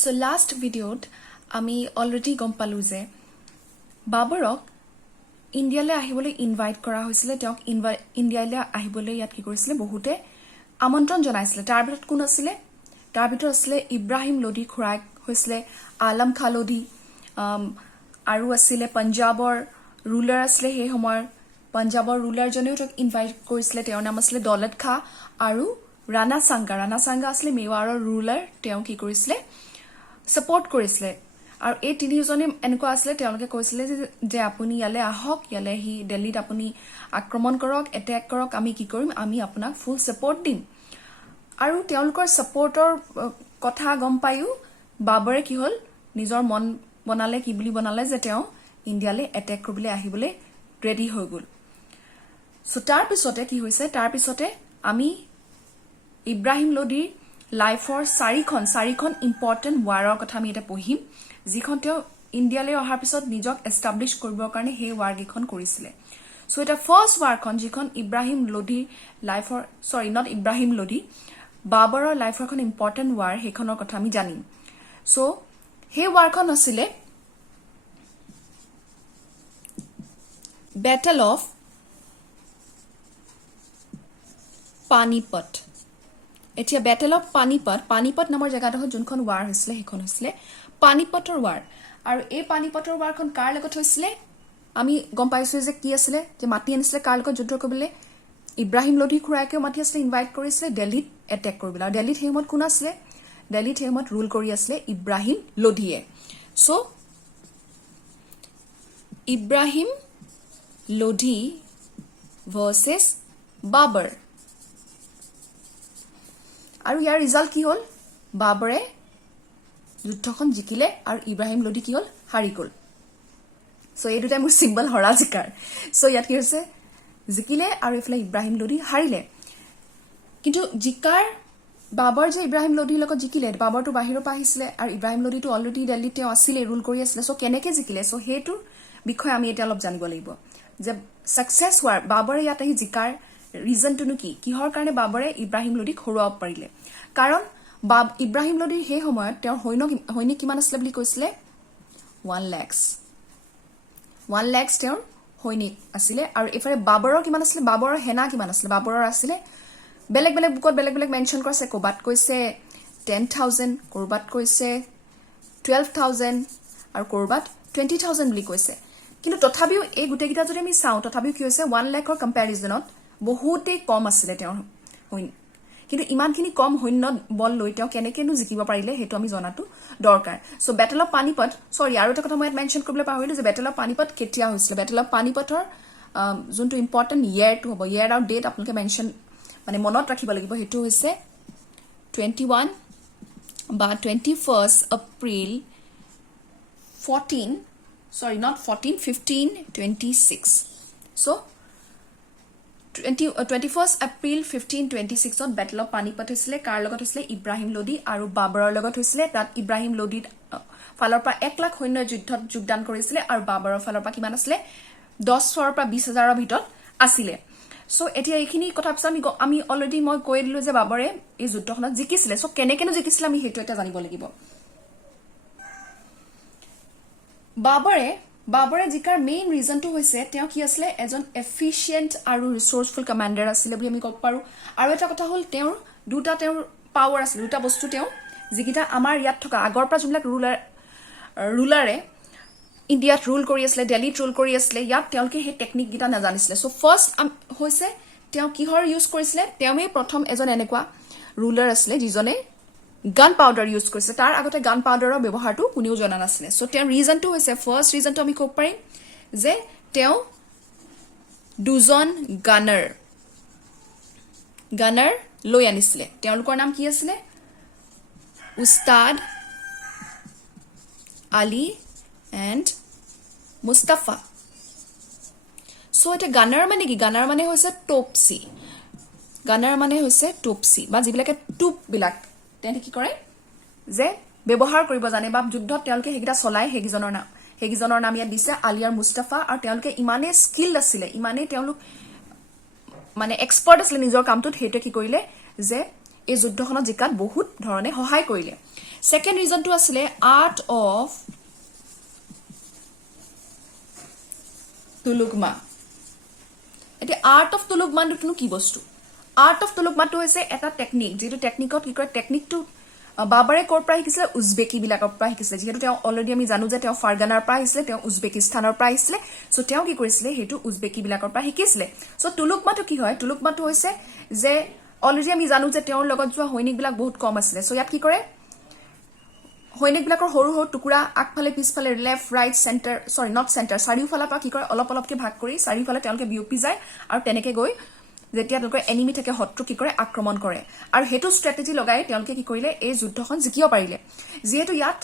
So last videot আমি already গম পালো যে বাবৰক ইণ্ডিয়ালৈ আহিবলৈ ইনভাইট কৰা হৈছিল তেওঁক ইণ্ডিয়ালৈ আহিবলৈ ইয়াত কি কৰিছিল বহুতে আমন্ত্ৰণ জনাইছিল তাৰ ভিতৰত কোন আছিল তাৰ ভিতৰত আছিল ইব্ৰাহিম লোধি খুৰাক হৈছিল আলম খান লোধি আৰু আছিল পঞ্জাবৰ ৰুলাৰ আছিল হে সময়ৰ পঞ্জাবৰ ৰুলাৰ জনেও তেওঁক ইনভাইট কৰিছিল তেওঁৰ নাম আছিল দৌলত খান আৰু ৰাণা সাংগা আছিল মেৱাৰৰ ৰুলাৰ তেওঁ কি কৰিছিল support কৰিছিল আৰু এই তিনিজনে এনেকুৱা আছিল তেওঁলোকে কৈছিল যে আপুনি ইয়ালে আহক ইয়ালে হি দিল্লীত আপুনি আক্ৰমণ কৰক এটেক কৰক আমি কি কৰিম আমি আপোনাক ফুল সাপোৰ্ট দিম আৰু তেওঁলোকৰ সাপোৰ্টৰ কথা গম পাইও বাবৰে কি হল নিজৰ মন বনালে কি বুলি বনালে যে তেওঁ ইণ্ডিয়ালে এটেক কৰিবলৈ আহিবলৈ ৰেডি হৈ গল সো তাৰ পিছতে কি হৈছে তাৰ পিছতে আমি ইব্ৰাহিম লোধি লাইফৰ চাৰিখন ইম্পৰ্টেন্ট ওয়াৰৰ কথা আমি এটা পঢ়িম যিখন তেওঁ ইণ্ডিয়ালৈ অহাৰ পিছত নিজক এস্টাবলিশ কৰিবৰ কাৰণে হে ওয়াৰ গিখন কৰিছিল সো এটা ফাৰ্স্ট ওয়াৰখন যিখন ইব্ৰাহিম লোধি লাইফৰ নট ইব্ৰাহিম লোধি বাবৰৰ লাইফৰ এখন ইম্পৰ্টেন্ট ওয়াৰ হেখনৰ কথা আমি জানিম সো হে ওয়াৰখন আছিল বেটল অফ পানিপত এতিয়া বেটেল অফ পানিপত নামৰ জায়গাটো যোনখন ওয়াৰ হৈছিল হেখন হৈছিল পানিপতৰ ওয়াৰ আৰু এই পানিপতৰ ওয়াৰখন কাৰ লগত হৈছিল আমি গম পাইছো যে কি আছিল যে মাটি আনিছিল কাৰ লগত যুদ্ধ কৰিবলৈ ইব্ৰাহিম লোধি খুৰাকেও মাটি আছিল ইনভাইট কৰিছিল দিল্লীত এটেক কৰিবলৈ আৰু দিল্লীত হেমত কোন আছিল দিল্লীত হেমত ৰুল কৰি আছিল ইব্ৰাহিম লোধিয়ে সো ইব্ৰাহিম লোধি ভাৰ্সেস বাবৰ আৰু ইয়াৰ ৰিজাল্ট কি হল বাবৰে যুদ্ধখন জিকিলে আৰু ইব্ৰাহিম লোধি কি হল হাৰি গল সো এই দুটা মোৰ সিম্বল হৰা জিকাৰ সো ইয়াত কি হৈছে জিকিলে আৰু এফালে ইব্ৰাহিম লোধি হাৰিলে কিন্তু জিকাৰ বাবৰ যে ইব্ৰাহিম লোধিৰ লগত জিকিলে বাবৰটো বাহিৰৰ পৰা আহিছিলে আৰু ইব্ৰাহিম লোধিটো অলৰেডি দিল্লীতে আছিল ৰুল কৰি আছিল সো কেনেকে জিকিলে সো হেতুৰ বিষয় আমি এটা অলপ জানিব লাগিব যে সাকসেস হোৱাৰ বাবৰে ইয়াত আহি জিকাৰ ৰিজন টু কি কিহৰ কাৰণে বাবৰে ইব্ৰাহিম লোধিক হৰুৱাব পাৰিলে কাৰণ ইব্ৰাহিম লোধিৰ হে সময়ত তেওঁৰ হৈনিক কিমান আছিল বুলি কৈছিলে 1 লাখ তেওঁৰ হৈনিক আছিল আৰু এফালে বাবৰৰ কিমান আছিল বাবৰৰ হেনা কিমান আছিল বাবৰৰ আছিল বেলেগ বুকত বেলেগ মেনশন কৰিছে কোবাত কৈছে 10000 কৰবাত কৈছে 12000 আৰু কৰবাত 20000 বুলি কৈছে কিন্তু তথাপিও এই গুটেকিটা যদি আমি চাও তথাপিও কি হৈছে 1 লাখৰ কম্পেৰিজনত বহুতে কম আছিল তেওঁৰ হৈন কিন্তু ইমানখিনি কম হৈন্য বল লৈ তেওঁ কেনেকেনো জিকিব পাৰিলে হেতু আমি জনাটো দৰকাৰ সো বেটল অফ পানিপত আৰু এটা কথা মই মেনশন কৰিবলৈ পাহৰিলো যে বেটল অফ পানিপত কেতিয়া হৈছিল বেটল অফ পানিপতৰ যোনটো ইম্পৰ্টেন্ট ইয়াৰটো হ'ব ইয়াৰ আৰু ডেট আপোনালোকে মেনশন মানে মনত ৰাখিব লাগিব হেতু হৈছে 21 বা 21st April 1526 so 21st April 1526 to battle of Panipat হৈছিল কাৰ লগত হৈছিল ইব্ৰাহিম লোধি আৰু বাবৰৰ লগত হৈছিল তাত ইব্ৰাহিম লোধিৰ ফালৰ পৰা 1 লাখ সৈন্য যুদ্ধত যোগদান কৰিছিল আৰু বাবৰৰ ফালৰ পৰা কিমান আছিল 10ৰ পৰা 20000ৰ ভিতৰত আছিল সো এতিয়া এইখিনি কথা পিছত আমি অলৰেডি মই কৈ দিলো যে বাবৰে এই যুদ্ধখনত জিকিছিল সো কেনেকেনো জিকিছিল আমি হেতু এটা জানিব লাগিব বাবৰে জিকাৰ মেইন ৰিজনটো হৈছে তেওঁ কি আছিল এজন এফিশিয়েন্ট আৰু ৰিসোৰ্সফুল কমান্ডাৰ আছিল বুলি আমি ক'ব পাৰো আৰু এটা কথা হ'ল তেওঁৰ দুটা পাৱাৰ আছিল দুটা বস্তু তেওঁ যিকিটা আমাৰ ইয়াত থকা আগৰ পৰা যোনবিলাক ৰুলাৰে ইণ্ডিয়াত ৰুল কৰি আছিল দিল্লীত ৰুল কৰি আছিল ইয়াত তেওঁলোকে সেই টেকনিক গিটা নাজানিছিল সো ফাৰ্স্ট হৈছে তেওঁ কিহৰ ইউজ কৰিছিল তেওঁৱে প্ৰথম এজন এনেকুৱা ৰুলাৰ আছিল যিজনে গান পাউডাৰ ইউজ কৰিছে তাৰ আগতে গান পাউডাৰৰ ব্যৱহাৰটো কোনেও জনা নাছিল সো তেওঁৰ ৰিজনটো হৈছে ফাৰ্স্ট ৰিজনটো আমি ক'ব পাৰিম যে তেওঁ দুজন গানাৰ লৈ আনিছিল তেওঁলোকৰ নাম কি আছিল উস্তাদ আলী এণ্ড মুস্তাফা সো এটা গানাৰ মানে কি গানাৰ মানে হৈছে টপচি বা যিবিলাকে টুপ বিলাক তেনে কি কৰে যে ব্যৱহাৰ কৰিব জানে বা যুদ্ধত তেওঁলোকে হেগিটা চলাই হেগিজনৰ নাম ইয়াত দিছে আলী আৰু মুস্তাফা আৰু তেওঁলোকে ইমানে স্কিল আছিল ইমানে তেওঁলোক মানে এক্সপাৰ্ট আছিল নিজৰ কামটোত হেতু কি কৰিলে যে এই যুদ্ধখনত জিকাত বহুত ধৰণে সহায় কৰিলে সেকেন্ড ৰিজনটো আছিলে আৰ্ট অফ তুলুকমা এতিয়া আৰ্ট অফ তুলুকমাটো কি বস্তু আৰ্ট অফ তুলুকমাটো হৈছে এটা টেকনিক যেটো টেকনিকত কি কৰে টেকনিকটো বাবাৰে কৰ পৰা শিকিছিলে উজবেকি বিলাকৰ পৰা শিকিছিলে যেহেতু তেওঁ অলৰেডি আমি জানো যে তেওঁ ফাৰগানাৰ পৰা আহিছিলে তেওঁ উজবেকিস্তানৰ পৰা আহিছিলে সো তেওঁ কি কৰিছিলে হেতু উজবেকি বিলাকৰ পৰা শিকিছিলে সো তুলুকমাটো কি হয় তুলুকমাটো হৈছে যে অলৰেডি আমি জানো যে তেওঁৰ লগত যোৱা হৈনিক বিলাক বহুত কম আছিলে সো ইয়াত কি কৰে হৈনিক বিলাকৰ সৰু সৰু টুকুৰা আগফালে পিছফালে লেফট ৰাইট সেন্টাৰ সৰি নট সেন্টাৰ চাৰিওফালৰ পৰা কি কৰে অলপ অলপকে ভাগ কৰি চাৰিওফালে তেওঁলোকে বিউপি যায় আৰু তেনেকে গৈ যেতিয়া তেওঁলোকৰ এনিমি থাকে শত্ৰু কি কৰে আক্ৰমণ কৰে আৰু হেতু ষ্ট্ৰেটেজি লগাই তেওঁলোকে কি কৰিলে এই যুদ্ধখন জিকিব পাৰিলে যেহেতু ইয়াত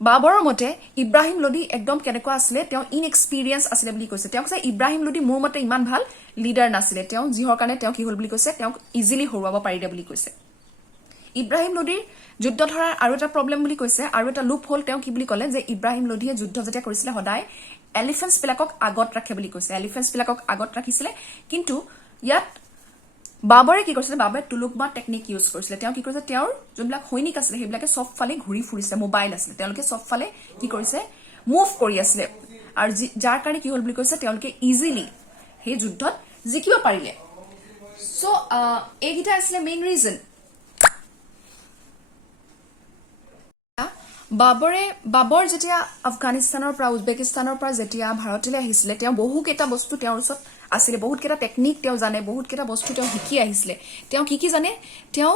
বাবৰৰ মতে ইব্ৰাহিম লোডি একদম কেনেকুৱা আছিলে তেওঁ ইনএক্সপেৰিয়েন্স আছিলে বুলি কৈছে তেওঁ কৈছে ইব্ৰাহিম লোডি মোৰ মতে ইমান ভাল লিডাৰ নাছিলে তেওঁ যিহৰ কাৰণে তেওঁ কি হল বুলি কৈছে তেওঁ ইজিলি হৰুৱাব পাৰিলে বুলি কৈছে ইব্ৰাহিম লোডিৰ যুদ্ধ ধৰাৰ আৰু এটা প্ৰবলেম বুলি কৈছে আৰু এটা লুপ হল তেওঁ কি বুলি ক'লে যে ইব্ৰাহিম লোডিয়ে যুদ্ধ যেতিয়া কৰিছিলে সদায় এলিফেন্টস বিলাকক আগত ৰাখে বুলি কৈছে এলিফেন্টস বিলাকক আগত ৰাখিছিলে কিন্তু ইয়াত বাবৰে কি কৰিছিলে বাবৰে তুলুকমা টেকনিক ইউজ কৰিছিলে তেওঁ কি কৰিছে তেওঁৰ যোনবিলাক হৈনিক আছিলে সেইবিলাকে সব ফালে ঘূৰি ফুৰিছে মোবাইল আছিলে তেওঁলোকে সব ফালে কি কৰিছে মুভ কৰি আছিলে আৰু যাৰ কাৰণে কি হল বুলি কৈছে তেওঁলোকে ইজিলি সেই যুদ্ধত জিকিব পাৰিলে সো এইগিটা আছিলে মেইন ৰিজন বাবৰ যেতিয়া আফগানিস্তানৰ পৰা উজবেকিস্তানৰ পৰা যেতিয়া ভাৰতলৈ আহিছিলে তেওঁ বহুকেইটা বস্তু তেওঁৰ ওচৰত আছিলে বহুতকেইটা টেকনিক তেওঁ জানে বহুতকেইটা বস্তু তেওঁ শিকি আহিছিলে তেওঁ কি জানে তেওঁ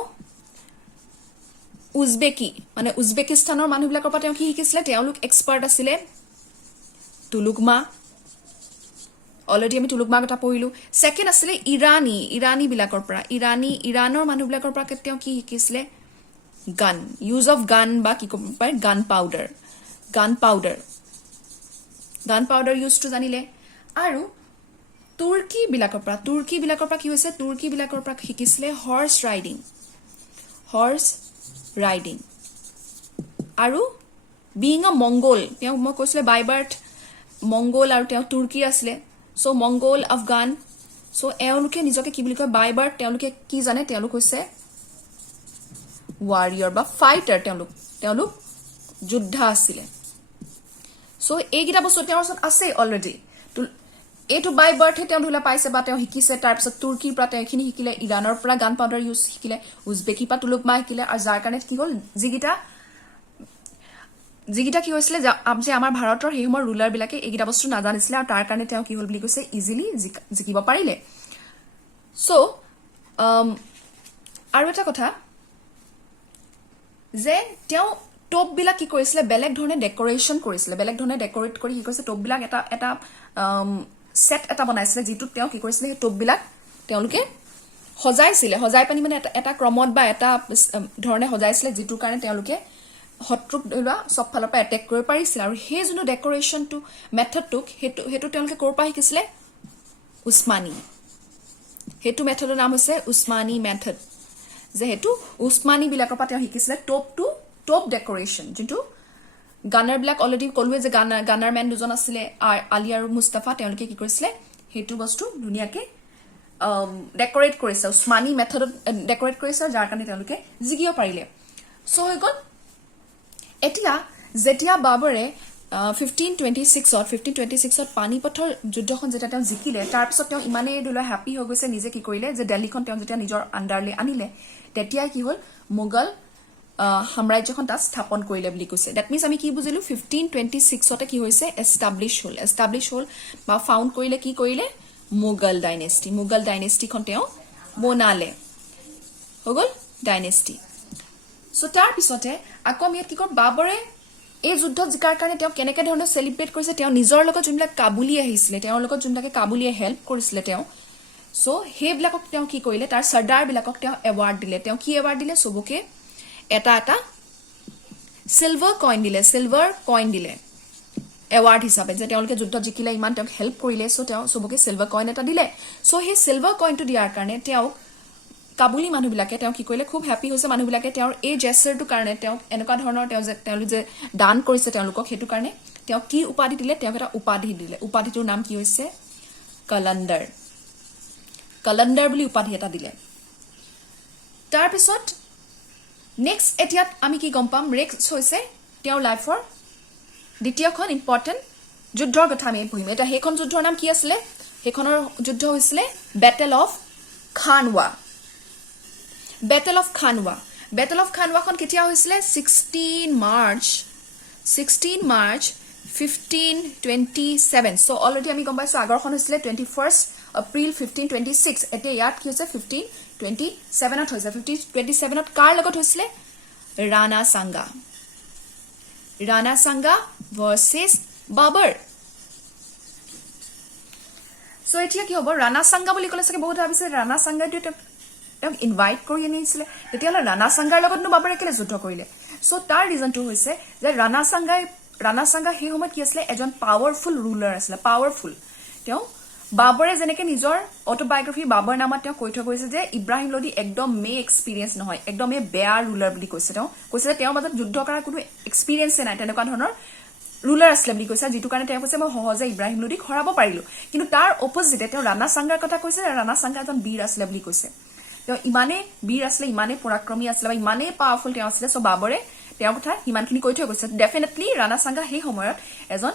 উজবেকিস্তানৰ মানুহবিলাকৰ পৰা তেওঁ কি শিকিছিলে তেওঁলোক এক্সপাৰ্ট আছিলে তুলুকমা অলৰেডি আমি তুলুকমা কথা পঢ়িলো সেকেন্ড আছিলে ইৰানী বিলাকৰ পৰা ইৰানৰ মানুহবিলাকৰ পৰা তেওঁ কি শিকিছিলে গান ইউজ অফ গান বা কি ক'ব পাৰে গান পাউডাৰ ইউজটো জানিলে আৰু তুৰ্কী বিলাকৰ পৰা কি হৈছে তুৰ্কী বিলাকৰ পৰা শিকিছিলে হৰ্স ৰাইডিং আৰু বিং আ মংগোল তেওঁ মই কৈছিলে বাই বাৰ্থ মংগোল আৰু তেওঁ তুৰ্কী আছিলে সো মংগোল আফগান সো এওঁলোকে নিজকে কি বুলি কয় বাই বাৰ্থ তেওঁলোকে কি জানে তেওঁলোক হৈছে warrior বা ফাইটাৰ তেওঁলোক যোদ্ধা আছিলে সো এইগিটা বস্তু তেওঁৰ ওচৰত আছে অলৰেডি এইটো বাই বাৰ্থে তেওঁ ধুলা পাইছে বা তেওঁ শিকিছে তাৰ পিছত তুৰ্কীৰ পৰা তেওঁ এখিনি শিকিলে ইৰানৰ পৰা গান পাউডাৰ ইউজ শিকিলে উজবেকি পৰা তুলুকমা শিকিলে আৰু যাৰ কাৰণে কি হল যিগিটা কি হৈছিলে যে আমাৰ ভাৰতৰ সেই সময়ৰ ৰুলাৰ বিলাকে এইগিটা বস্তু নাজানিছিলে আৰু তাৰ কাৰণে তেওঁ কি হল বুলি কৈছে ইজিলি জিকিব পাৰিলে সো আৰু এটা কথা যে তেওঁ টপ বিলাক কি কৰিছিলে বেলেগ ধৰণে ডেকোৰেশন কৰিছিলে বেলেগ ধৰণে ডেকোৰেট কৰি কি কৰিছে টপ বিলাক এটা সেট এটা বনাইছিলে যেটো তেওঁ কি কৰিছিলে সেই টপ বিলাক তেওঁলোকে সজাই পানি মানে এটা ক্ৰমত বা এটা ধৰণে সজাইছিলে যেটো কাৰণে তেওঁলোকে শত্ৰুক ধৰিলা সব ফালৰ পৰা এটেক কৰিব পাৰিছিল আৰু সেই যোনো ডেকোৰেশনটো মেথডটোক হেতু তেওঁলোকে কৰ পৰা শিকিছিলে উসমানী হেতু মেথডৰ নাম হৈছে উসমানী মেথড যেহেতু উসমানী বিলাকৰ পৰা তেওঁ শিকিছিলে টপ ডেকোৰেশন যেটো গানাৰ বিলাক অলৰেডি কলৱে যে গানাৰ মেন দুজন আছিলে আলী আৰু মুস্তাফা তেওঁলোকে কি কৰিছিলে হেতু বস্তু ধুনিয়াকে ডেকোৰেট কৰিছে উসমানী মেথডত ডেকোৰেট কৰিছে যাৰ কাৰণে তেওঁলোকে জিকিব পাৰিলে সো হৈ গল এতিয়া যেতিয়া বাবৰে 1526ত পানীপথৰ যুদ্ধখন যেতিয়া তেওঁ জিকিলে তাৰ পিছত তেওঁ ইমানেই দুলা হ্যাপি হৈ গৈছে নিজে কি কৰিলে যে দিল্লীখন তেওঁ যেতিয়া নিজৰ আন্ডাৰলে আনিলে তেতিয়া কি হল মোগল সাম্ৰাজ্যখন তাত স্থাপন কৰিলে বুলি কৈছে দ্যাট মিন্স আমি কি বুজিলো 1526তে কি হৈছে এস্টাবলিশ হল বা ফাউন্ড কৰিলে কি কৰিলে মোগল ডাইনেষ্টিখন তেওঁ বনালে হৈ গল ডাইনেষ্টি সো তাৰ পিছতে আকৌ আমি কি কৰ বাবৰে এই যুদ্ধত জিকাৰ কাৰণে তেওঁ কেনেকে ধৰণে সেলিব্ৰেট কৰিছে তেওঁ নিজৰ লগত যোনবিলাক কাবুলি আহিছিলে তেওঁৰ লগত যোনটাকে কাবুলিয়ে হেল্প কৰিছিলে তেওঁ সো হেবিলাকক তেওঁ কি কৰিলে তাৰ সৰ্দাৰ বিলাকক তেওঁ এৱাৰ্ড দিলে তেওঁ কি এৱাৰ্ড দিলে সবকে এটা সিলভাৰ কইন দিলে এৱাৰ্ড হিচাপে যে তেওঁলোকে যুদ্ধ জিকিলে ইমান তেওঁক হেল্প কৰিলে সো তেওঁ সবকে সিলভাৰ কইন এটা দিলে সো সেই সিলভাৰ কইনটো দিয়াৰ কাৰণে তেওঁ কাবুলি মানুহবিলাকে তেওঁ কি কৰিলে খুব হ্যাপি হৈছে মানুহবিলাকে তেওঁৰ এই জেছাৰটো কাৰণে তেওঁ এনেকুৱা ধৰণৰ তেওঁলোক যে দান কৰিছে তেওঁলোকক হেতু কাৰণে তেওঁ কি উপাধি দিলে তেওঁ এটা উপাধি দিলে উপাধিটোৰ নাম কি হৈছে কলন্ডাৰ বুলি উপাধি এটা দিলে তাৰ পিছত নেক্সট এতিয়াত আমি কি গম পাম নেক্সট হৈছে তেওঁৰ লাইফৰ দ্বিতীয়খন ইম্পৰ্টেণ্ট যুদ্ধৰ কথা আমি পঢ়িম এটা সেইখন যুদ্ধৰ নাম কি আছিলে সেইখনৰ যুদ্ধ হৈছিলে battle of Khanwa battle of Khanwa battle of খানৱাখন কেতিয়া হৈছিলে 16 মাৰ্চ 1527 সো অলৰেডি আমি গম পাইছো আগৰখন হৈছিলে 21 এপ্ৰিল 1526 এতিয়া ইয়াত কি হৈছে 1527 ত হৈছে 1527 ত কাৰ লগত হৈছিলে ৰাণা সাংগা ভাৰ্চেছ বাবৰ সো এতিয়া কি হ'ব ৰাণা সাংগা বুলি ক'লে চাগে বহুত ভাবিছে ৰাণা সাংগাটো তেওঁক ইনভাইট কৰি আনিছিলে তেতিয়াহ'লে ৰাণা সাংগাৰ লগতনো বাবৰে কেলে যুদ্ধ কৰিলে সো তাৰ ৰিজনটো হৈছে যে ৰাণা সাংগা সেই সময়ত কি আছিলে এজন পাৱাৰফুল ৰুলাৰ আছিলে পাৱাৰফুল তেওঁ বাবৰে যেনেকে নিজৰ অটোবায়োগ্ৰাফি বাবৰ নামত তেওঁ কৈ থৈ গৈছে যে ইব্ৰাহিম লোডি একদম এক্সপিৰিয়েন্স নহয় একদম বেয়া ৰুলাৰ বুলি কৈছে তেওঁৰ মাজত যুদ্ধ কৰাৰ কোনো এক্সপিৰিয়েন্সে নাই তেনেকুৱা ধৰণৰ ৰুলাৰ আছিলে বুলি কৈছে যিটো কাৰণে তেওঁ কৈছে মই সহজে ইব্ৰাহিম লোডিক হৰাব পাৰিলো কিন্তু তাৰ অপজিটে তেওঁ ৰাণা সাংগাৰ কথা কৈছে ৰাণা সাংগা এজন বীৰ আছিলে বুলি কৈছে তেওঁ ইমানে বীৰ আছিলে ইমানে পৰাক্ৰমী আছিলে বা ইমানে পাৱাৰফুল তেওঁ আছিলে সো বাবৰে তেওঁৰ কথা ইমানখিনি কৈ থৈ গৈছে ডেফিনেটলি ৰাণা সাংগা সেই সময়ত এজন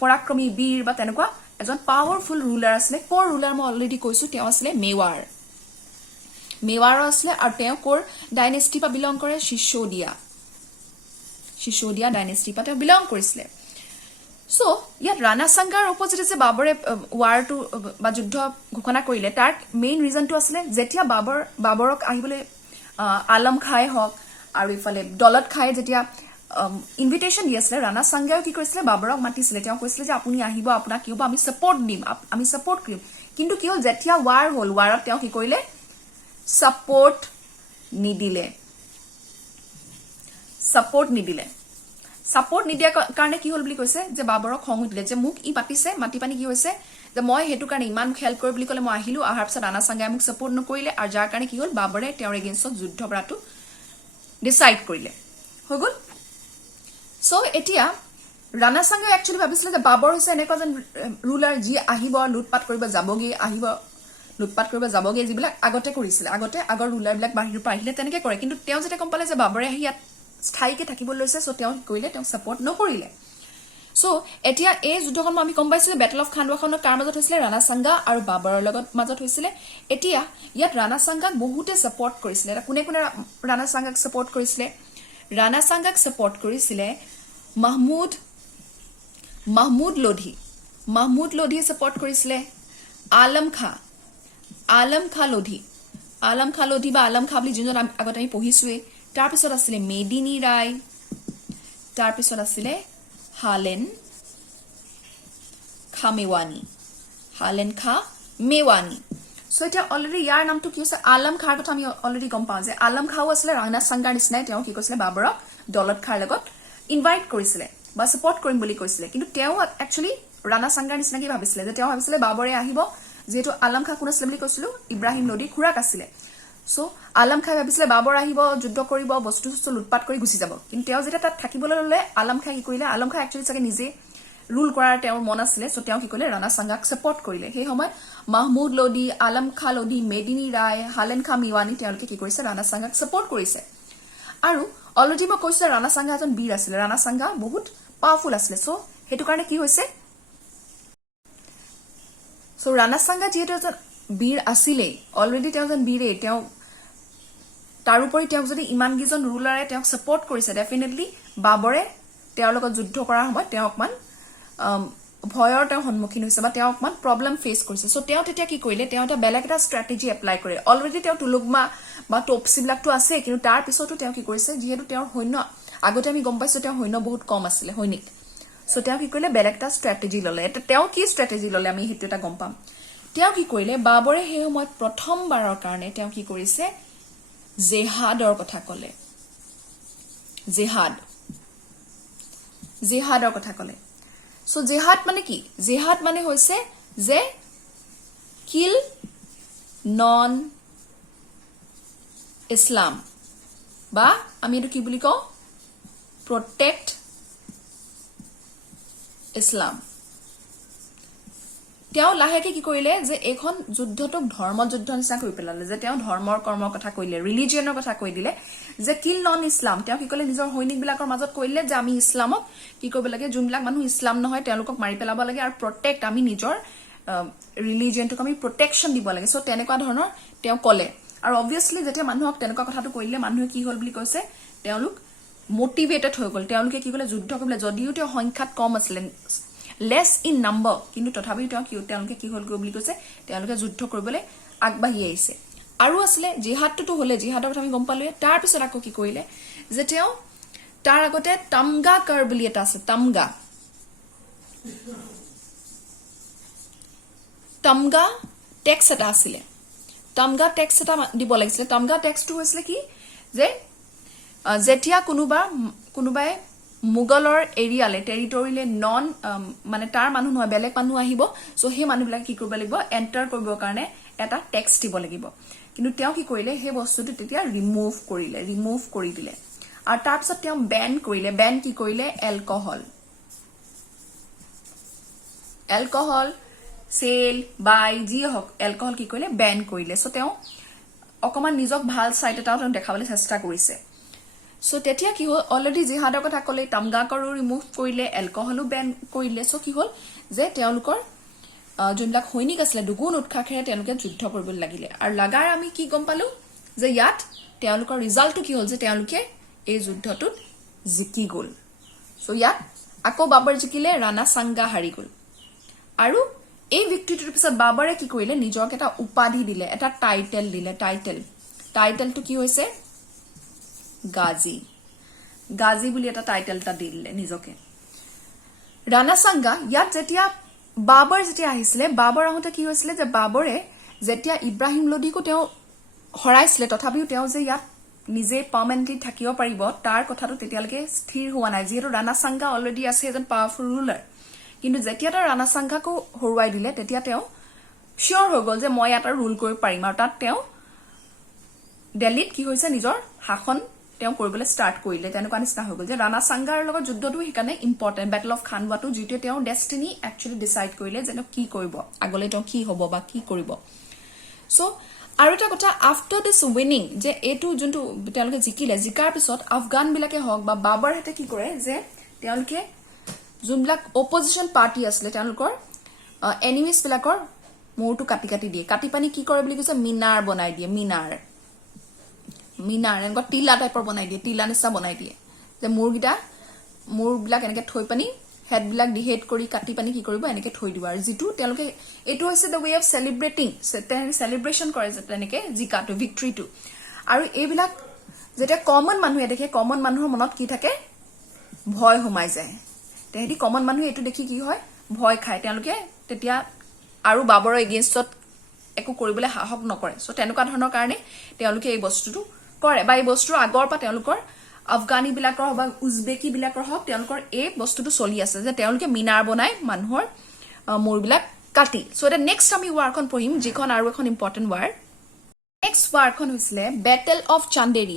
পৰাক্ৰমী বীৰ বা তেনেকুৱা এজন পাৱাৰফুল ৰুলাৰ আছিলে কোৰ ৰুলাৰ মই অলৰেডি কৈছো তেওঁ আছিলে মেৱাৰ আছিলে আৰু তেওঁ কোৰ ডাইনেষ্টি পা বিলং কৰে শিশোদিয়া ডাইনেষ্টি পা তেওঁ বিলং কৰিছিলে সো ইয়াত ৰাণা সাংগাৰ অপজিটে যে বাবৰে ৱাৰটো বা যুদ্ধ ঘোষণা কৰিলে তাৰ মেইন ৰিজনটো আছিলে যেতিয়া বাবৰক আহিবলৈ আলম খাই হওক আৰু ইফালে দলত খাই যেতিয়া ইনভিটেশন দি আছিলে ৰাণা সাংগাও কি কৰিছিলে বাবৰক মাতিছিলে তেওঁ কৈছিলে যে আপুনি আহিব আপোনাক কি হ'ব আমি সাপোৰ্ট দিম আমি সাপোৰ্ট কৰিম কিন্তু কি হ'ল যেতিয়া ৱাৰ হ'ল ৱাৰত তেওঁ কি কৰিলে সাপোৰ্ট নিদিলে সাপোৰ্ট নিদিয়া কাৰণে কি হ'ল বুলি কৈছে যে বাবৰক খং উঠিলে যে মোক ই মাতি পানি কি হৈছে যে মই হেতু কাৰণে ইমান হেল্প কৰি বুলি ক'লে মই আহিলো আহাৰ পিছত ৰাণা সাংগাই মোক সাপোৰ্ট নকৰিলে আৰু যাৰ কাৰণে কি হ'ল বাবৰে তেওঁৰ এগেইনষ্টত যুদ্ধ কৰাটো ডিসাইড কৰিলে হৈ গ'ল সো এতিয়া ৰাণা সাংগাই একচুয়ালি ভাবিছিলে যে বাবৰ হৈছে এনেকুৱা যেন ৰুলাৰ যি আহিব লুটপাট কৰিব যাবগে যিবিলাক আগতে কৰিছিলে আগৰ ৰুলাৰ বিলাক বাহিৰৰ পৰা আহিলে তেনেকে কৰে কিন্তু তেওঁ যেতিয়া গম পালে যে বাবৰে আহি ইয়াত স্থায়ীকে থাকিব লৈছে সো তেওঁ কৰিলে তেওঁ সাপোৰ্ট নকৰিলে সো এতিয়া এই যুদ্ধখন আমি গম পাইছো বেটেল অফ খানৱাখনৰ কাৰ মাজত হৈছিলে ৰাণা সাংগা আৰু বাবৰৰ লগত মাজত হৈছিলে এতিয়া ইয়াত ৰাণা সাংগাক বহুতে সাপোৰ্ট কৰিছিলে এটা কোনে ৰাণা সাংগাক সাপোৰ্ট কৰিছিলে মাহমুদ লোধি সাপোৰ্ট কৰিছিলে আলম খা লোধি বা আলম খা বুলি যোনজন আগতে আমি পঢ়িছোৱে তাৰ পিছত আছিলে মেদিনী ৰায় তাৰ পিছত আছিলে হালেন খা মেৱানী সো এতিয়া অলৰেডি ইয়াৰ নামটো কি হৈছে আলম খাৰ কথা আমি অলৰেডি গম পাওঁ যে আলম খাও আছিলে ৰাণা সাংগাৰ নিচিনাই তেওঁ কি কৈছিলে বাবৰক দলত খাৰ লগত ইনভাইট কৰিছিলে বা সাপোৰ্ট কৰিম বুলি কৈছিলে কিন্তু তেওঁ একচুয়ালি ৰাণা সাংগাৰ নিচিনা কি ভাবিছিলে যে তেওঁ ভাবিছিলে বাবৰে আহিব যেহেতু আলম খা কোন আছিলে বুলি কৈছিলো ইব্ৰাহিম লোডি খুৰাক আছিলে সো আলম খাই ভাবিছিলে বাবৰ আহিব যুদ্ধ কৰিব বস্তু লুটপাট কৰি গুচি যাব কিন্তু তেওঁ যেতিয়া তাত থাকিবলৈ ললে আলম খাই কি কৰিলে আলম খাই একচুয়ালি চাগে নিজে ৰুল কৰাৰ তেওঁৰ মন আছিলে সো তেওঁ কি কৰিলে ৰাণা সাংগাক সাপোৰ্ট কৰিলে সেই সময়ত মাহমুদ লোডি আলম খা লোডি মেদিনী ৰায় হালেন খা মেৱানী তেওঁলোকে কি কৰিছে ৰাণা সাংগাক সাপোৰ্ট কৰিছে আৰু অলৰেডি মই কৈছো ৰাণা সাংগা এজন বীৰ আছিলে ৰাণা সাংগা বহুত পাৱাৰফুল আছিলে সো হেতু কাৰণে কি হৈছে সো ৰাণা সাংগা যেহেতু এজন বীৰ আছিলে অলৰেডি তেওঁ এজন বীৰে তেওঁ তাৰ উপৰি তেওঁক যদি ইমান গিজন ৰুলাৰে তেওঁক সাপোৰ্ট কৰিছে ডেফিনেটলি বাবৰে তেওঁৰ লগত যুদ্ধ কৰাৰ সময়ত তেওঁ অকমান ভয়ৰ তেওঁ সন্মুখীন হৈছে বা তেওঁ অকমান প্ৰবলেম ফেচ কৰিছে সো তেওঁ তেতিয়া কি কৰিলে তেওঁ এটা বেলেগ এটা ষ্ট্ৰেটেজি এপ্লাই কৰে অলৰেডি তেওঁ তুলুগমা বা টপসি বিলাকটো আছে কিন্তু তাৰ পিছতো তেওঁ কি কৰিছে যিহেতু তেওঁৰ সৈন্য আগতে আমি গম পাইছো তেওঁৰ সৈন্য বহুত কম আছিলে সৈনিক সো তেওঁ কি কৰিলে বেলেগ এটা ষ্ট্ৰেটেজি ললে এটা তেওঁ কি ষ্ট্ৰেটেজি ললে আমি হেতু এটা গম পাম তেওঁ কি কৰিলে বাবৰে সেই সময়ত প্ৰথমবাৰৰ কাৰণে তেওঁ কি কৰিছে জেহাদৰ কথা ক'লে জেহাদৰ কথা ক'লে সো জেহাদ মানে কি জেহাদ মানে হৈছে যে কিল নন ইসলাম বা আমি এটো কি বুলি কওঁ protect Islam তেওঁ লাহেকে কি কৰিলে যে এইখন যুদ্ধটোক ধৰ্মযুদ্ধ নিচিনা কৰি পেলালে, যে তেওঁ ধৰ্মৰ কৰ্মৰ কথা কৈ দিলে, ৰিলিজিয়নৰ কথা কৈ দিলে, যে কিল নন ইছলাম। তেওঁ কি কৰিলে নিজৰ সৈনিকবিলাকৰ মাজত কৈ দিলে যে আমি ইছলামক কি কৰিব লাগে, যোনবিলাক মানুহ ইছলাম নহয় তেওঁলোকক মাৰি পেলাব লাগে, আৰু প্ৰটেক্ট আমি নিজৰ ৰিলিজিয়নটোক আমি প্ৰটেকশ্যন দিব লাগে। চ' তেনেকুৱা ধৰণৰ তেওঁ ক'লে। আৰু অবভিয়াছলি যেতিয়া মানুহক তেনেকুৱা কথাটো কৈ দিলে, মানুহে কি হ'ল বুলি কৈছে, তেওঁলোক মটিভেটেড হৈ গ'ল। তেওঁলোকে কি কৰিলে, যুদ্ধ কৰিবলৈ, যদিও তেওঁ সংখ্যাত কম আছিলে, লেছ ইন নাম্বাৰ, কিন্তু তথাপিও তেওঁলোকে কি হ'ল বুলি কৈছে, তেওঁলোকে যুদ্ধ কৰিবলৈ আগবাঢ়ি আহিছে। আৰু আছিলে জিহাদটোতো হ'লে, জিহাদৰ কথা আমি গম পালোৱে। তাৰপিছত আকৌ কি কৰিলে যে তেওঁ তাৰ আগতে তামগা কৰ বুলি এটা আছে, তামগা টেক্স এটা আছিলে, তামগা টেক্স এটা দিব লাগিছিলে। তামগা টেক্সটো হৈছিলে কি যে যেতিয়া কোনোবাই মোগলৰ এৰিয়ালে, টেৰিটৰিলে নন মানে তাৰ মানুহ নহয় বেলেগ মানুহ আহিব, চ' সেই মানুহবিলাকে কি কৰিব লাগিব, এণ্টাৰ কৰিবৰ কাৰণে এটা টেক্স দিব লাগিব। কিন্তু তেওঁ কি কৰিলে, সেই বস্তুটো তেতিয়া ৰিমুভ কৰি দিলে। আৰু তাৰপিছত তেওঁ বেন কৰিলে। বেন কি কৰিলে, এলকহল চেল বাই যিয়ে হওক, এলকহল কি কৰিলে, বেন কৰিলে। চ' তেওঁ অকমান নিজক ভাল চাইড এটাও তেওঁ দেখাবলৈ চেষ্টা কৰিছে। চ' তেতিয়া কি হ'ল, অলৰেডি জিহাদৰ কথা ক'লে, তামগাকৰো ৰিমুভ কৰিলে, এলকহলো বেন কৰিলে। চ' কি হ'ল যে তেওঁলোকৰ যোনবিলাক সৈনিক আছিলে দুগুণ উৎসাহেৰে তেওঁলোকে যুদ্ধ কৰিবলৈ লাগিলে। আৰু লাগাৰ আমি কি গম পালো যে ইয়াত তেওঁলোকৰ ৰিজাল্টটো কি হ'ল যে তেওঁলোকে এই যুদ্ধটোত জিকি গ'ল। চ' ইয়াত আকৌ বাবৰ জিকিলে, ৰাণা সাংগা হাৰি গ'ল। আৰু এই ভিক্টৰীটোৰ পিছত বাবৰে কি কৰিলে, নিজক এটা উপাধি দিলে, এটা টাইটেল দিলে। টাইটেলটো কি হৈছে, গাজী বুলি এটা টাইটেল এটা দি দিলে নিজকে। ৰাণা সাংগা ইয়াত যেতিয়া বাবৰ আহিছিলে, বাবৰ আহোঁতে কি হৈছিলে যে বাবৰে যেতিয়া ইব্ৰাহিম লোদীকো তেওঁ হৰাইছিলে, তথাপিও তেওঁ যে ইয়াত নিজে পাৰ্মানেণ্টলি থাকিব পাৰিব তাৰ কথাটো তেতিয়ালৈকে স্থিৰ হোৱা নাই, যিহেতু ৰাণা সাংগা অলৰেডি আছে এজন পাৱাৰফুল ৰুলাৰ। কিন্তু যেতিয়া তেওঁ ৰাণা সাংগাকো হৰুৱাই দিলে, তেতিয়া তেওঁ চিয়ৰ হৈ গ'ল যে মই ইয়াত আৰু ৰুল কৰিব পাৰিম। আৰু তাত তেওঁ দিল্লীত কি হৈছে, নিজৰ শাসন তেওঁ কৰিবলৈ ষ্টাৰ্ট কৰিলে। তেনেকুৱা নিচিনা হৈ গ'ল যে ৰাণা সাংগাৰ লগত যুদ্ধটো সেইকাৰণে ইম্পৰ্টেণ্ট, বেটল অফ খানৱাটো, যিটোৱে তেওঁৰ ডেষ্টিনি একচুৱেলি ডিচাইড কৰিলে যে কি কৰিব, আগলৈ তেওঁ কি হ'ব বা কি কৰিব। চ' আৰু এটা কথা, আফটাৰ দিছ উইনিং, যে এইটো যোনটো তেওঁলোকে জিকিলে, জিকাৰ পিছত আফগানবিলাকে হওক বা বাবৰহেঁতে কি কৰে যে তেওঁলোকে যোনবিলাক অপজিশ্যন পাৰ্টি আছিলে তেওঁলোকৰ এনিমিজ বিলাকৰ মূৰটো কাটি দিয়ে। কাটি পানি কি কৰে বুলি কৈছে, মিনাৰ বনাই দিয়ে, মিনাৰ এনেকুৱা টিলা টাইপৰ বনাই দিয়ে, টিলা নিচিনা বনাই দিয়ে, যে মূৰবিলাক এনেকে থৈ পানি হেডবিলাক ডিহেড কৰি কাটি পানি কি কৰিব, এনেকে থৈ দিব। আৰু যিটো তেওঁলোকে এইটো হৈছে দ্য ৱে অফ চেলিব্ৰেশ্যন কৰে যে তেনেকে জিকাটো, ভিক্টৰীটো। আৰু এইবিলাক যেতিয়া কমন মানুহে দেখে, কমন মানুহৰ মনত কি থাকে, ভয় সোমাই যায়। তেহেঁতি কমন মানুহে এইটো দেখি কি হয়, ভয় খায়। তেওঁলোকে তেতিয়া আৰু বাবৰৰ এগেইনষ্টত একো কৰিবলৈ সাহস নকৰে। চ' তেনেকুৱা ধৰণৰ কাৰণে তেওঁলোকে এই বস্তুটো কৰে, বা এই বস্তুৰ আগৰ পৰা তেওঁলোকৰ আফগানী বিলাকৰ বা উজবেকী বিলাকৰ হওক, তেওঁলোকৰ এই বস্তুটো চলি আছে যে তেওঁলোকে মিনাৰ বনাই মানুহৰ মূৰবিলাক কাটি। চ' এতিয়া নেক্সট আমি ৱাৰখন পঢ়িম, যিখন আৰু এখন ইম্পৰ্টেণ্ট ৱাৰ। নেক্সট ৱাৰখন হৈছিলে বেটেল অফ চান্দেৰী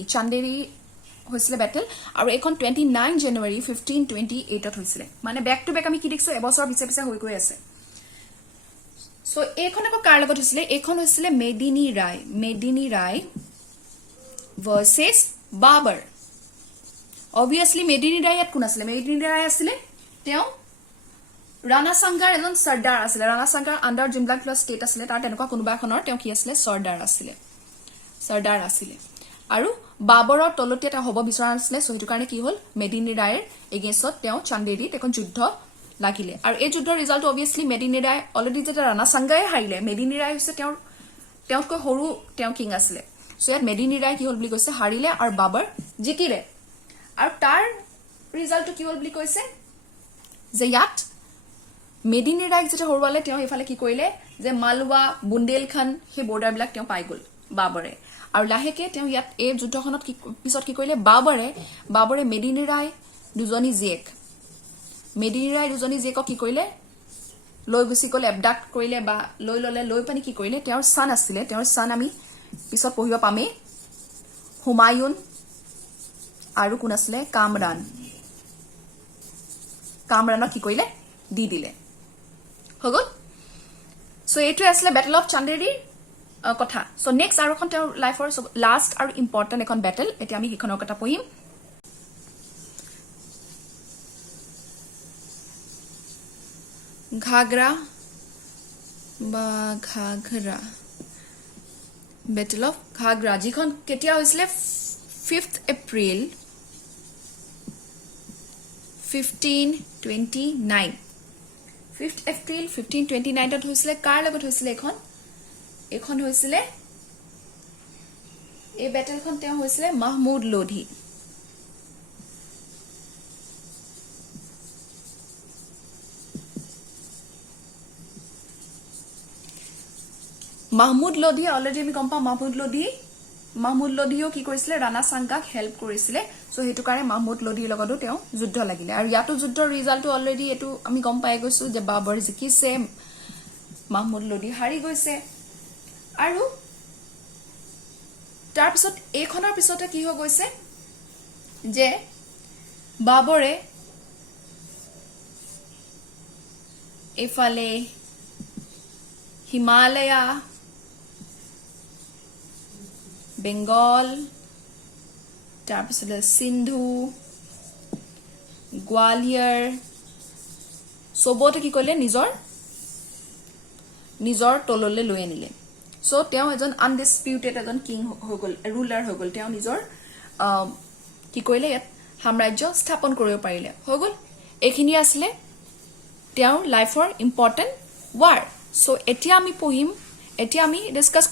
হৈছিলে বেটেল, আৰু এইখন 29 জানুৱাৰী 1528 হৈছিলে। মানে বেক টু বেক আমি কি দেখিছো, এবছৰ পিছে হৈ গৈ আছে। চ' এইখন আকৌ কাৰ লগত হৈছিলে, এইখন হৈছিলে মেদিনী ৰায় ভাৰ্চেছ বাবৰ। অবভিয়াছলি মেদিনী ৰায় ইয়াত কোন আছিলে, মেদিনী ৰায় আছিলে তেওঁ ৰাণা সাংগাৰ এজন চৰ্দাৰ আছিলে। ৰাণা সাংগাৰ আণ্ডাৰ যোনবিলাক ষ্টেট আছিলে তাৰ তেনেকুৱা কোনোবা এখনৰ তেওঁ কি আছিলে, চৰ্দাৰ আছিলে। আৰু বাবৰৰ তলতীয়া তেওঁ হ'ব বিচৰা নাছিলে। চ' সেইটো কাৰণে কি হ'ল, মেদিনী ৰায়ৰ এগেইনষ্টত তেওঁ চান্দেৰীত এখন যুদ্ধ লাগিলে। আৰু এই যুদ্ধৰ ৰিজাল্ট অবভিয়াছলি মেদিনী ৰায় অলৰেডি যেতিয়া ৰাণা সাংগাই হাৰিলে, মেদিনী ৰায় হৈছে তেওঁতকৈ সৰু তেওঁ কিং আছিলে। চ' ইয়াত মেদিনী ৰায় কি হ'ল বুলি কৈছে, হাৰিলে, আৰু বাবৰ জিকিলে। আৰু তাৰ ৰিজাল্টটো কি হ'ল বুলি কৈছে যে ইয়াত মেদিনী ৰায়ক যেতিয়া হৰুৱালে, তেওঁ এইফালে কি কৰিলে যে মালৱা, বুন্দেলখান সেই বৰ্ডাৰবিলাক তেওঁ পাই গ'ল বাবৰে। আৰু লাহেকে তেওঁ ইয়াত এই যুদ্ধখনত পিছত কি কৰিলে, বাবৰে মেদিনী ৰায় দুজনী জীয়েকক কি কৰিলে, লৈ গুচি গ'লে, এবডাক্ট কৰিলে বা লৈ পানি কি কৰিলে, তেওঁৰ ছান আছিলে, তেওঁৰ ছান আমি পিছত পঢ়িব পামেই, হুমায়ুন আৰু কোন আছিলে, কামৰানক কি কৰিলে, দি দিলে, হৈ গ'ল। সো এইটো আসলে ব্যাটল অফ চান্দেৰীৰ কথা সো নেক্সট আৰু এখন তেওঁৰ লাইফৰ লাষ্ট আৰু ইম্পৰ্টেন্ট এখন ব্যাটল এতিয়া আমি হিখনৰ কথা পঢ়িম ঘাগৰা বা ঘাগৰা ব্যাটল অফ ঘাগৰা যিখন কেতিয়া হৈছিলে 5th এপ্ৰিল 1529 5th এপ্ৰিল 1529 ত হৈছিলে কাৰ লগত হৈছিলে এখন হৈছিলে এই ব্যাটেলখন তেওঁ হৈছিলে মাহমুদ লোধি মাহমুদ লোধি অলৰেডি আমি গম পাওঁ মাহমুদ লোধিও কি কৰিছিলে ৰাণা সাংগাক হেল্প কৰিছিলে সো হেতু কাৰণে মাহমুদ লোধিৰ লগতো তেওঁ যুদ্ধ লাগিলে আৰু ইয়াতো যুদ্ধৰ ৰিজাল্টটো অলৰেডি এটো আমি গম পাই গৈছো যে বাবৰ জিকিছে মাহমুদ লোধি হাৰি গৈছে আৰু তাৰ পিছত এইখনৰ পিছতে কি হৈ গৈছে যে বাবৰে এফালে হিমালয়া বেঙ্গল তাৰপিছতে সিন্ধু গোৱালিয়ৰ সবতে কি কৰিলে নিজৰ তললৈ লৈ আনিলে সো তেওঁ এজন আনডিসপিউটেড এজন কিং হৈ গল ৰুলাৰ হৈ গল তেওঁ নিজৰ কি কৰিলে ইয়াত সাম্ৰাজ্য স্থাপন কৰিব পাৰিলে হৈ গল এইখিনি আসলে তেওঁৰ লাইফৰ ইম্পৰ্টেন্ট ৱাৰ সো এতিয়া আমি পঢ়িম এতিয়া আমি ডিসকাস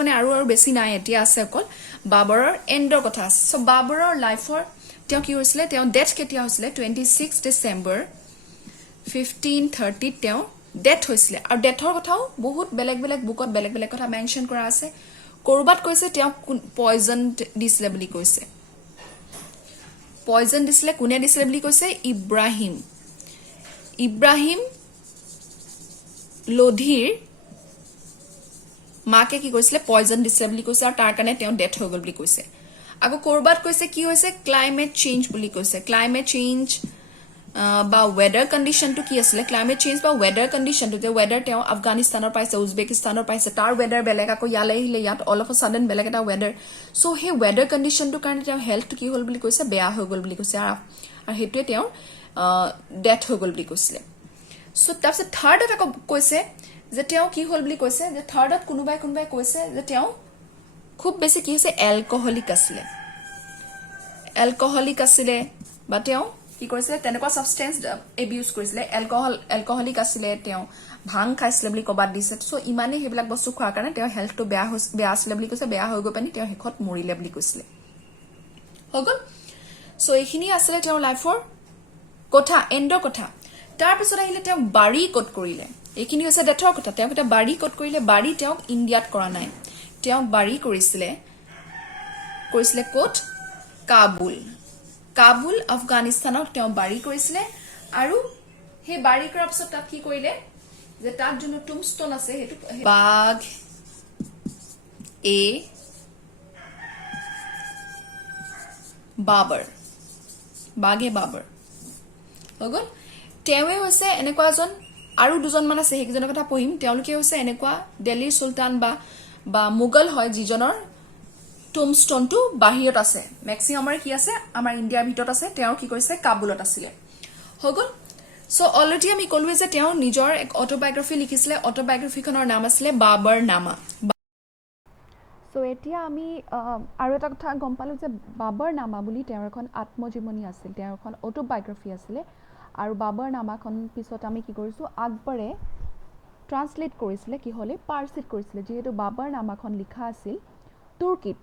মানে আৰু বেছি নাই এতিয়া আছে অকল বাবৰৰ এন্ডৰ কথা আছে সো বাবৰৰ লাইফৰ তেওঁ কি হৈছিলে তেওঁ ডেথ কেতিয়া হৈছিলে 26 ডিসেম্বৰ 1530 তেওঁ ডেথ হৈছিলে আৰু ডেথৰ কথাও বহুত বেলেগ বুকত বেলেগ কথা মেনশন কৰা আছে কৰবাত কৈছে তেওঁ পয়জন দিছিলে বুলি কৈছে পয়জন দিছিলে কোনে দিছিলে বুলি কৈছে ইব্ৰাহিম লোধিৰ মাকে কি কৈছিলে পয়জন দিছিলে বুলি কৈছে আৰু তাৰ কাৰণে তেওঁ ডেথ হৈ গল বুলি কৈছে আকৌ কৰবাত কৈছে কি হৈছে ক্লাইমেট চেঞ্জ বুলি কৈছে ক্লাইমেট চেঞ্জ বা ওয়েদাৰ কন্ডিশনটো কি আছিল ক্লাইমেট চেঞ্জ বা ওয়েদাৰ কন্ডিশনটো যে ওয়েদাৰ তেওঁ আফগানিস্তানৰ পাইছে উজবেকিস্তানৰ পাইছে তাৰ ওয়েদাৰ বেলেগ আকৌ ইয়ালে আহিলে ইয়াত অল অফ আ সাডেন বেলেগ এটা ওয়েদাৰ সো হে ওয়েদাৰ কন্ডিশনটো কাৰণে তেওঁ হেলথ কি হল বুলি কৈছে বেয়া হৈ গল বুলি কৈছে আৰু হেতুৱে তেওঁ ডেথ হৈ গল বুলি কৈছিলে সো তাৰপিছত থাৰ্ডত আকৌ কৈছে যে তেওঁ কি হল বুলি কৈছে যে থাৰ্ডত কোনোবাই কৈছে যে তেওঁ খুব বেছি কি হৈছে এলকহলিক আছিলে বা তেওঁ কি কৰিছিলে তেনেকুৱা সাবস্টেন্স এবিউজ কৰিছিলে এলকহলিক আছিলে তেওঁ ভাং খাইছিলে বুলি কবাত দিছে সো ইমানে হেবিলাক বস্তু খোৱাৰ কাৰণে তেওঁ হেলথটো বেয়া আছিলে বুলি কৈছে বেয়া হৈ গৈ পানি তেওঁ হেখত মৰিলে বুলি কৈছিলে হগল সো এইখিনি আছিলে তেওঁৰ লাইফৰ কথা এন্ডৰ কথা তাৰ পিছত আহিলে তেওঁ বাৰী কোট কৰিলে এইখিনি হৈছে ডেথৰ কথা তেওঁ এটা বাৰী কোট কৰিলে বাৰী তেওঁ ইণ্ডিয়াত কৰা নাই তেওঁ বাৰী কৰিছিলে কোট কাবুল আফগানিস্তানত তেওঁ বাৰী কৰিছিলে আৰু হে বাৰী কৰাৰ পিছত তাত কি কৰিলে যে তাত যোনটো টুমস্টোন আছে হেতু বাগে বাবৰ হগল তেওঁৱে হৈছে এনেকুৱা এজন আৰু দুজন মান আছে হেকিজনৰ কথা পঢ়িম তেওঁলোকে হৈছে এনেকুৱা দিল্লীৰ সুলতান বা মুগল হয় যিজনৰ টুমস্টোনটো বাহিৰত আছে ম্যাক্সিমামৰ কি আছে আমাৰ ইণ্ডিয়াৰ ভিতৰত আছে তেওঁ কি কৈছে কাবুলত আছিলে হগল সো অলৰেডি আমি কলৱে যে তেওঁ নিজৰ এক অটোবায়োগ্ৰাফি লিখিছিলে অটোবায়োগ্ৰাফিখনৰ নাম আছিল বাবৰ নামা সো এতিয়া আমি আৰু এটা কথা গম পালো যে বাবৰ নামা বুলি তেওঁৰ এখন আত্মজীৱনী আছিল তেওঁৰ এখন অটোবায়োগ্ৰাফি আছিল আৰু বাবৰ নামাখন পিছত আমি কি কৰিছো আকবৰে ট্ৰান্সলেট কৰিছিলে কি হলে পাৰ্চিত কৰিছিলে যেহেতু বাবৰ নামাখন লিখা আছিল তুৰ্কীত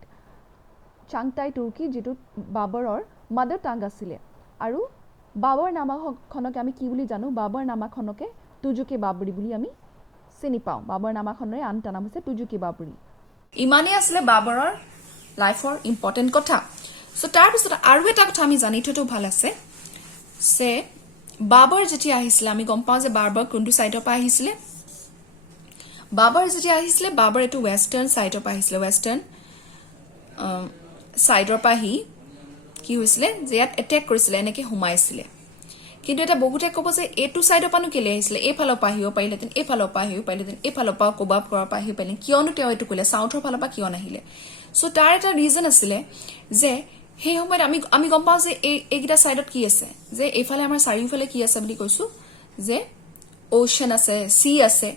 চাংটাই তুৰ্কী যেটো বাবৰৰ মাদাৰ টাং আছিলে আৰু বাবৰ নামাখনকে আমি কি বুলি জানো বাবৰ নামাখনকে তুজুকি বাবৰি বুলি আমি চিনি পাওঁ বাবৰ নামাখনৰ আনটা নাম হৈছে তুজুকি বাবৰি ইমানে আসলে বাবৰৰ লাইফৰ ইম্পৰ্টেন্ট কথা সো তাৰ পিছত আৰু এটা কথা আমি জানি থটো ভাল আছে সে বাবৰ যেতিয়া আহিছিল আমি গম পাওঁ যে বাবৰ কোনটো সাইডৰ পৰা আহিছিল বাবৰ যেতিয়া আহিছিল বাবৰ এটো ওয়েস্টাৰ্ন সাইডৰ পৰা আহিছিল ওয়েস্টাৰ্ন সাইডৰ পৰা কি হৈছিল যে ইয়াত এটেক কৰিছিল এনেকে হুমাইছিল কিন্তু এটা বহুতে ক'ব যে এইটো চাইডৰ পৰা কেলে আহিছিলে, এইফালৰ পৰা আহিব পাৰিলেহেঁতেন, এইফালৰ পৰা আহিব পাৰিলেহেঁতেন, এইফালৰ পৰা ক'ৰবাৰ পৰা আহিব পাৰিলেহেঁতেন, কিয়নো তেওঁ এইটো কৰিলে, চাউথৰ ফালৰ পৰা কিয় নাহিলে। চ' তাৰ এটা ৰিজন আছিলে যে সেই সময়ত আমি গম পাওঁ যে এইকেইটা চাইডত কি আছে, যে এইফালে আমাৰ চাৰিওফালে কি আছে বুলি কৈছো, যে অ'শ্যান আছে, চি আছে।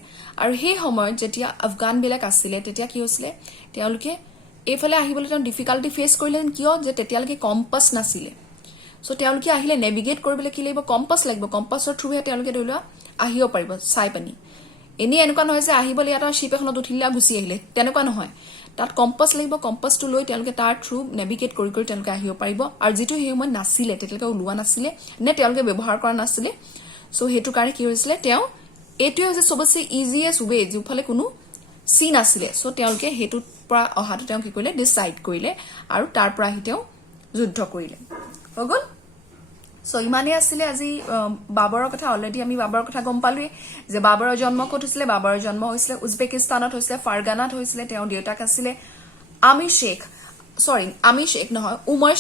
আৰু সেই সময়ত যেতিয়া আফগানবিলাক আছিলে তেতিয়া কি হৈছিলে, তেওঁলোকে এইফালে আহিবলৈ তেওঁ ডিফিকাল্টি ফেচ কৰিলে, কিয়, যে তেতিয়ালৈকে কম্পাছ নাছিলে। চ' তেওঁলোকে আহিলে নেভিগেট কৰিবলৈ কি লাগিব, কম্পাছ লাগিব, কম্পাছৰ থ্ৰুহে তেওঁলোকে ধৰি লোৱা আহিব পাৰিব চাই পানী। এনেই এনেকুৱা নহয় যে আহিবলৈ ইয়াত শ্বিপ এখনত উঠিলে গুচি আহিলে, তেনেকুৱা নহয়। তাত কম্পাছ লাগিব, কম্পাছটো লৈ তেওঁলোকে তাৰ থ্ৰু নেভিগেট কৰি কৰি তেওঁলোকে আহিব পাৰিব। আৰু যিটো সেই সময়ত নাছিলে, তেতিয়ালৈকে ওলোৱা নাছিলে নে তেওঁলোকে ব্যৱহাৰ কৰা নাছিলে। চ' সেইটো কাৰণে কি হৈছিলে, তেওঁ এইটোৱে হৈছে চবতছে ইজিয়েষ্ট ৱে, যোনফালে কোনো চি নাছিলে। চ' তেওঁলোকে সেইটোৰ পৰা অহাটো তেওঁ কি কৰিলে, ডিচাইড কৰিলে আৰু তাৰ পৰা আহি তেওঁ যুদ্ধ কৰিলে। হৈ গ'ল। চ' ইমানেই আছিলে আজি বাবৰৰ কথা। অলৰেডি আমি বাবৰৰ কথা গম পালোৱেই যে বাবৰৰ জন্ম ক'ত হৈছিলে। বাবৰৰ জন্ম হৈছিলে উজবেকিস্তানত হৈছিলে, ফাৰগানাত হৈছিলে। তেওঁৰ দেউতাক আছিলে আমিৰ শ্বেখ নহয়, উমৰ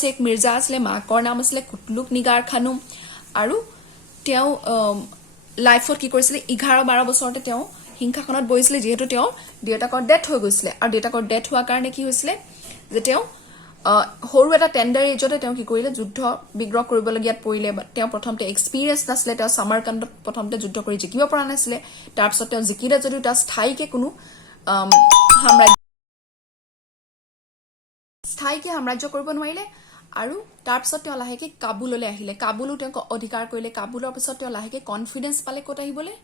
শ্বেখ মিৰ্জা আছিলে। মাকৰ নাম আছিলে কুটলুক নিগাৰ খানুম। আৰু তেওঁ লাইফত কি কৰিছিলে, 11-12 বছৰতে তেওঁ সিংহাসনত বহিছিলে, যিহেতু তেওঁৰ দেউতাকৰ ডেথ হৈ গৈছিলে। আৰু দেউতাকৰ ডেথ হোৱাৰ কাৰণে কি হৈছিলে, যে তেওঁ সৰু এটা টেণ্ডাৰ এজতে তেওঁ কি কৰিলে, যুদ্ধ বিগ্ৰহ কৰিবলগীয়াত পৰিলে। তেওঁ প্ৰথমতে এক্সপিৰিয়েঞ্চ নাছিলে, তেওঁ সামাৰকাণ্ডত প্ৰথমতে যুদ্ধ কৰি জিকিব পৰা নাছিলে। তাৰপিছত তেওঁ জিকিলে যদিও তাৰ স্থায়ীকে সাম্ৰাজ্য কৰিব নোৱাৰিলে। আৰু তাৰপিছত তেওঁ লাহেকে কাবুললৈ আহিলে, কাবুলো তেওঁক অধিকাৰ কৰিলে। কাবুলৰ পিছত তেওঁ লাহেকে কনফিডেন্স পালে ক'ত আহিবলৈ,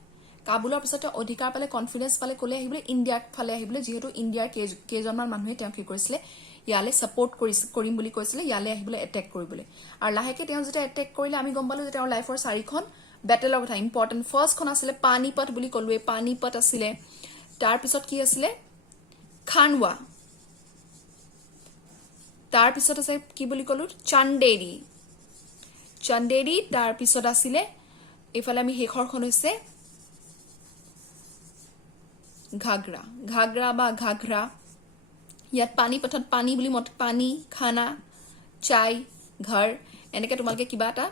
কাবুলৰ পিছত তেওঁ অধিকাৰ পালে, কনফিডেন্স পালে ক'লে আহিবলৈ, ইণ্ডিয়াৰ ফালে আহিবলৈ। যিহেতু ইণ্ডিয়াৰ কেইজনমান মানুহে তেওঁ কি কৰিছিলে, ইয়ালে ছাপৰ্ট কৰিম বুলি কৈছিলে, ইয়ালে আহিবলৈ এটেক কৰিবলৈ। আৰু লাহেকে তেওঁ যেতিয়া এটেক কৰিলে, আমি গম পালো যে তেওঁৰ লাইফৰ 4খন বেটেলৰ কথা ইম্পৰ্টেণ্ট। ফাৰ্ষ্টখন আছিলে পানীপত বুলি ক'লোৱে, পানীপত আছিলে। তাৰপিছত কি আছিলে, খানৱা। তাৰপিছত আছে কি বুলি ক'লো, চন্দেৰী। তাৰপিছত আছিলে এইফালে আমি শেষৰখন হৈছে ঘাগৰা বা ঘাঘৰা। ইয়াত পানীপথত পানী বুলি পানী, খানা, চাই, ঘৰ, এনেকে তোমালোকে কিবা এটা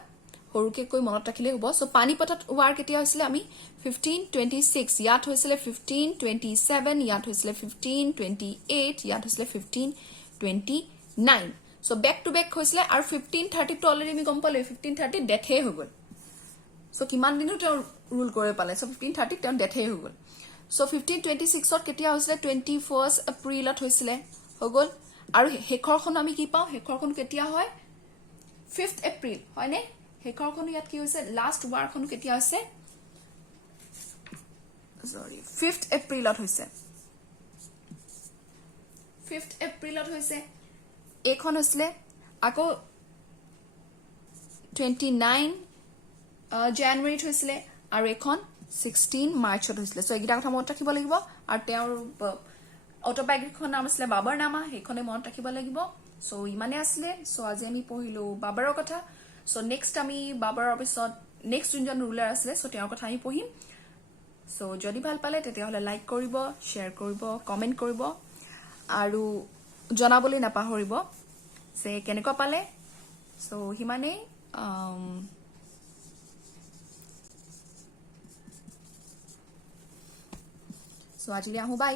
সৰুকে কৈ মনত ৰাখিলেই হ'ব। চ' পানীপথত ৱাৰ কেতিয়া হৈছিলে, আমি 1526, ইয়াত হৈছিলে 1527, ইয়াত হৈছিলে 1528, ইয়াত হৈছিলে 1529। চ' বেক টু বেক হৈছিলে। আৰু 1530টো অলৰেডি আমি গম পালো, 1530 ডেথে হৈ গ'ল। চ' কিমান দিনো তেওঁ ৰুল কৰিব পালে। চ' 1530 তেওঁ ডেথে হৈ গ'ল। চ' 1526ত কেতিয়া হৈছিলে, 21 এপ্ৰিলত হৈছিলে, হৈ গ'ল। আৰু শেষৰখন আমি কি পাওঁ, শেষৰখন কেতিয়া হয়, 5 এপ্ৰিল, হয়নে? শেষৰখনো ইয়াত কি হৈছে, লাষ্ট ৱাৰখনো কেতিয়া হৈছে, 5 এপ্ৰিলত হৈছে। 5 এপ্ৰিলত হৈছে। এইখন হৈছিলে আকৌ 29 জানুৱাৰীত হৈছিলে। আৰু এইখন 16 মাৰ্চত হৈছিলে। চ' এইকেইটা কথা মনত ৰাখিব লাগিব। আৰু তেওঁৰ অট'বায়গ্ৰাফিখন নাম আছিলে বাবৰ নামা, সেইখনে মনত ৰাখিব লাগিব। চ' ইমানে আছিলে। চ' আজি আমি পঢ়িলো বাবৰৰ কথা। চ' নেক্সট আমি বাবৰৰ পিছত নেক্সট যোনজন ৰুলাৰ আছিলে, চ' তেওঁৰ কথা আমি পঢ়িম। চ' যদি ভাল পালে তেতিয়াহ'লে লাইক কৰিব, শ্বেয়াৰ কৰিব, কমেণ্ট কৰিব আৰু জনাবলৈ নাপাহৰিব যে কেনেকুৱা পালে। চ' সিমানেই। চ' আজিলৈ আহোঁ, বাই।